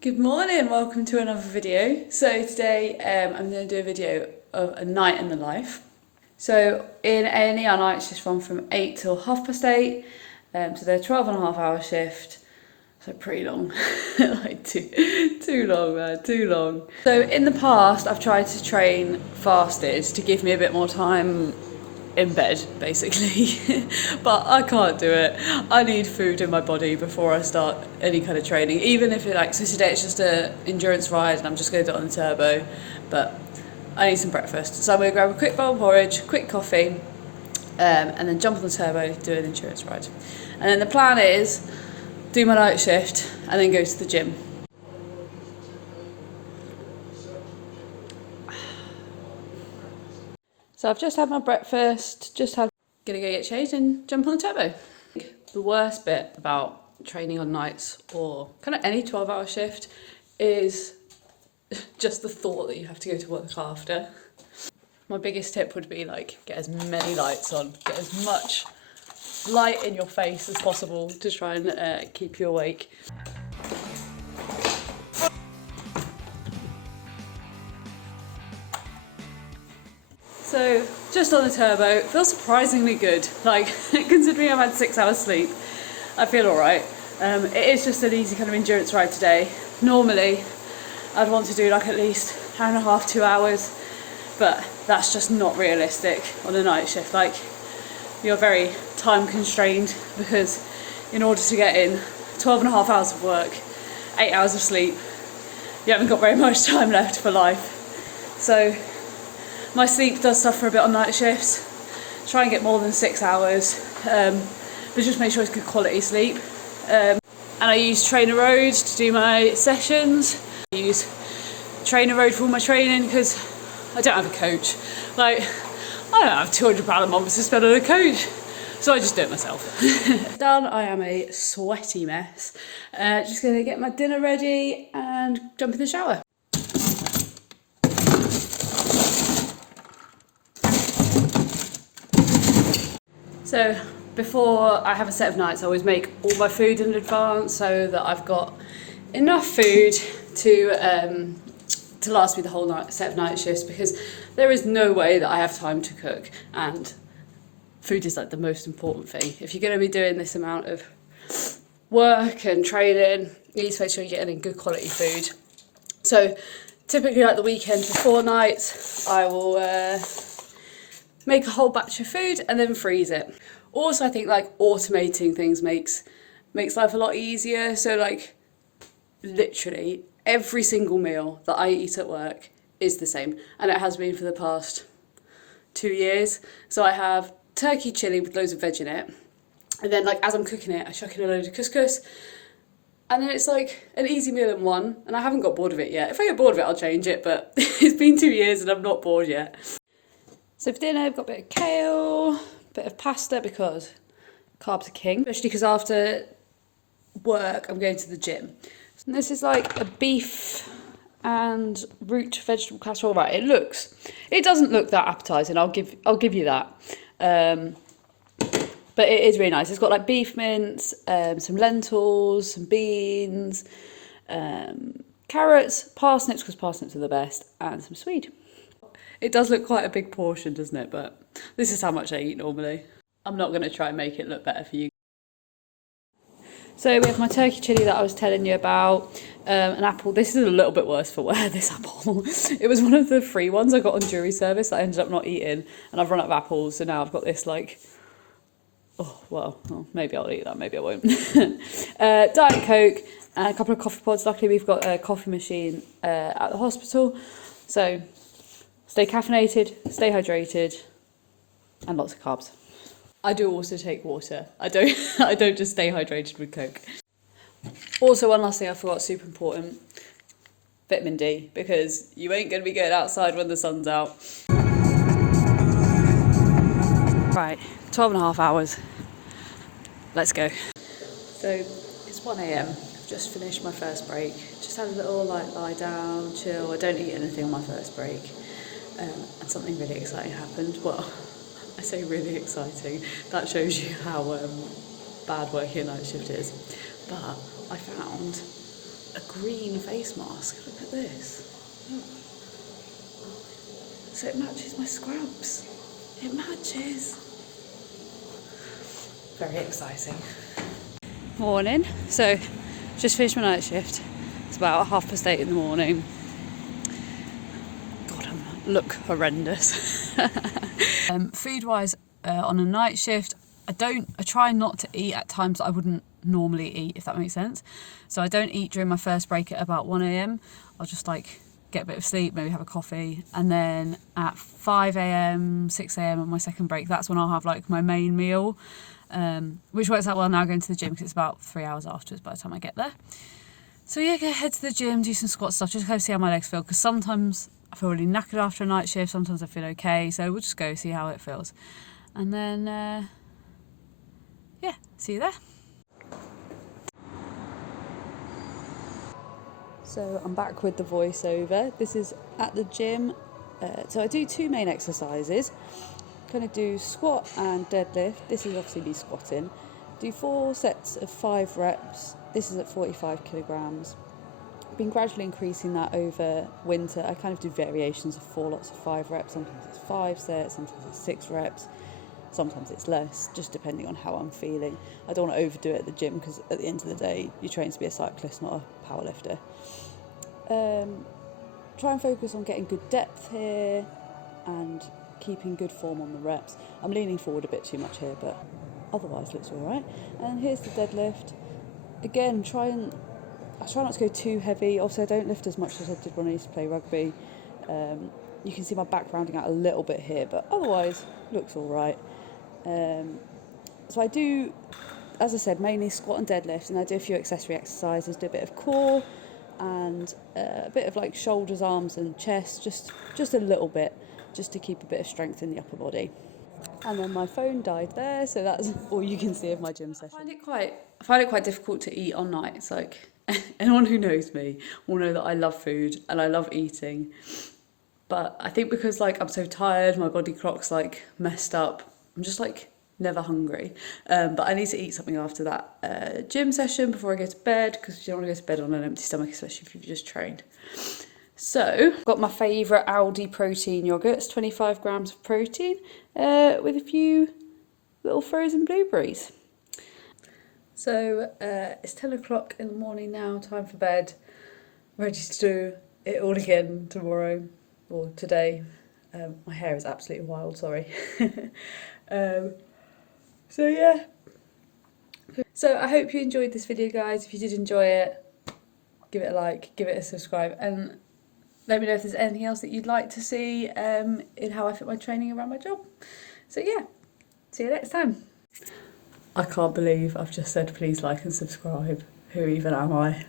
Good morning, welcome to another video. So today I'm going to do a video of a night in the life. So in A&E our nights just run from 8 till 8:30, so they're 12.5 hour shift, so pretty long, like too long man, too long. So in the past I've tried to train fasted to give me a bit more time in bed basically but I can't do it. I need food in my body before I start any kind of training, even if so today it's just a endurance ride and I'm just going to do it on the turbo, but I need some breakfast, so I'm going to grab a quick bowl of porridge, quick coffee, and then jump on the turbo, do an endurance ride, and then the plan is do my night shift and then go to the gym. So I've just had my breakfast, gonna go get changed and jump on the turbo. The worst bit about training on nights or kind of any 12-hour shift is just the thought that you have to go to work after. My biggest tip would be get as many lights on, get as much light in your face as possible to try and keep you awake. So just on the turbo, it feels surprisingly good. Considering I've had 6 hours sleep, I feel alright. It is just an easy kind of endurance ride today. Normally, I'd want to do at least an hour and a half, 2 hours, but that's just not realistic on a night shift. You're very time constrained because in order to get in 12.5 hours of work, 8 hours of sleep, you haven't got very much time left for life. So my sleep does suffer a bit on night shifts. Try and get more than 6 hours, but just make sure it's good quality sleep. And I use Trainer Road to do my sessions. I use Trainer Road for all my training because I don't have a coach. I don't have £200 a month to spend on a coach, so I just do it myself. Done. I am a sweaty mess. Just gonna get my dinner ready and jump in the shower. So before I have a set of nights, I always make all my food in advance so that I've got enough food to last me the whole set of night shifts, because there is no way that I have time to cook, and food is the most important thing. If you're going to be doing this amount of work and training, you need to make sure you're getting good quality food. So typically the weekend before nights, I will make a whole batch of food and then freeze it. Also, I think automating things makes life a lot easier. So literally every single meal that I eat at work is the same, and it has been for the past 2 years. So I have turkey chili with loads of veg in it, and then as I'm cooking it, I chuck in a load of couscous, and then it's an easy meal in one, and I haven't got bored of it yet. If I get bored of it, I'll change it, but it's been 2 years and I'm not bored yet. So for dinner, I've got a bit of kale, a bit of pasta, because carbs are king, especially because after work, I'm going to the gym. And this is a beef and root vegetable casserole. Right, it doesn't look that appetizing, I'll give you that. But it is really nice. It's got beef mince, some lentils, some beans, carrots, parsnips, because parsnips are the best, and some swede. It does look quite a big portion, doesn't it? But this is how much I eat normally. I'm not going to try and make it look better for you. So we have my turkey chilli that I was telling you about, an apple. This is a little bit worse for wear, this apple. It was one of the free ones I got on jury service that I ended up not eating, and I've run out of apples, so now I've got this maybe I'll eat that, maybe I won't. Diet Coke and a couple of coffee pods. Luckily we've got a coffee machine at the hospital, so stay caffeinated, stay hydrated, and lots of carbs. I do also take water. I don't just stay hydrated with Coke. Also, one last thing I forgot, super important, vitamin D, because you ain't going to be going outside when the sun's out. Right, 12.5 hours. Let's go. So it's 1 AM. I've just finished my first break. Just had a little lie down, chill. I don't eat anything on my first break. And something really exciting happened. Well, I say really exciting. That shows you how bad working a night shift is. But I found a green face mask. Look at this. Look. So it matches my scrubs. It matches. Very exciting. Morning. So just finished my night shift. It's about 8:30 in the morning. God, I look horrendous. Food wise, on a night shift, I try not to eat at times that I wouldn't normally eat, if that makes sense. So I don't eat during my first break at about 1 a.m. I'll just like get a bit of sleep, maybe have a coffee, and then at 5 a.m, 6 a.m on my second break, that's when I'll have like my main meal, which works out well now going to the gym because it's about 3 hours afterwards by the time I get there. So yeah, go head to the gym, do some squat stuff, just kind of see how my legs feel, because sometimes I feel really knackered after a night shift, sometimes I feel okay, so we'll just go see how it feels. And then, yeah, see you there. So I'm back with the voiceover. This is at the gym. So I do two main exercises. Kind of do squat and deadlift. This is obviously me squatting. Do 4 sets of 5 reps. This is at 45 kilograms. I've been gradually increasing that over winter. I kind of do variations of 4 lots of 5 reps. Sometimes it's 5 sets, sometimes it's 6 reps. Sometimes it's less, just depending on how I'm feeling. I don't want to overdo it at the gym because at the end of the day, you train to be a cyclist, not a powerlifter. Try and focus on getting good depth here and keeping good form on the reps. I'm leaning forward a bit too much here, but otherwise looks all right. And here's the deadlift. Again, I try not to go too heavy. Obviously, I don't lift as much as I did when I used to play rugby. You can see my back rounding out a little bit here, but otherwise looks all right. So I do, as I said, mainly squat and deadlift, and I do a few accessory exercises, do a bit of core and a bit of like shoulders, arms and chest, just a little bit, just to keep a bit of strength in the upper body. And then my phone died there, so that's all you can see of my gym session. I find it quite difficult to eat on nights. Like, anyone who knows me will know that I love food and I love eating. But I think because like I'm so tired, my body clock's like messed up, I'm just like never hungry. But I need to eat something after that gym session before I go to bed, because you don't want to go to bed on an empty stomach, especially if you've just trained. So, I've got my favourite Aldi protein yogurts, 25 grams of protein, with a few little frozen blueberries. So, it's 10 o'clock in the morning now, time for bed. Ready to do it all again tomorrow, or today. My hair is absolutely wild, sorry. So yeah. So I hope you enjoyed this video, guys. If you did enjoy it, give it a like, give it a subscribe, and let me know if there's anything else that you'd like to see in how I fit my training around my job. So yeah, see you next time. I can't believe I've just said please like and subscribe. Who even am I?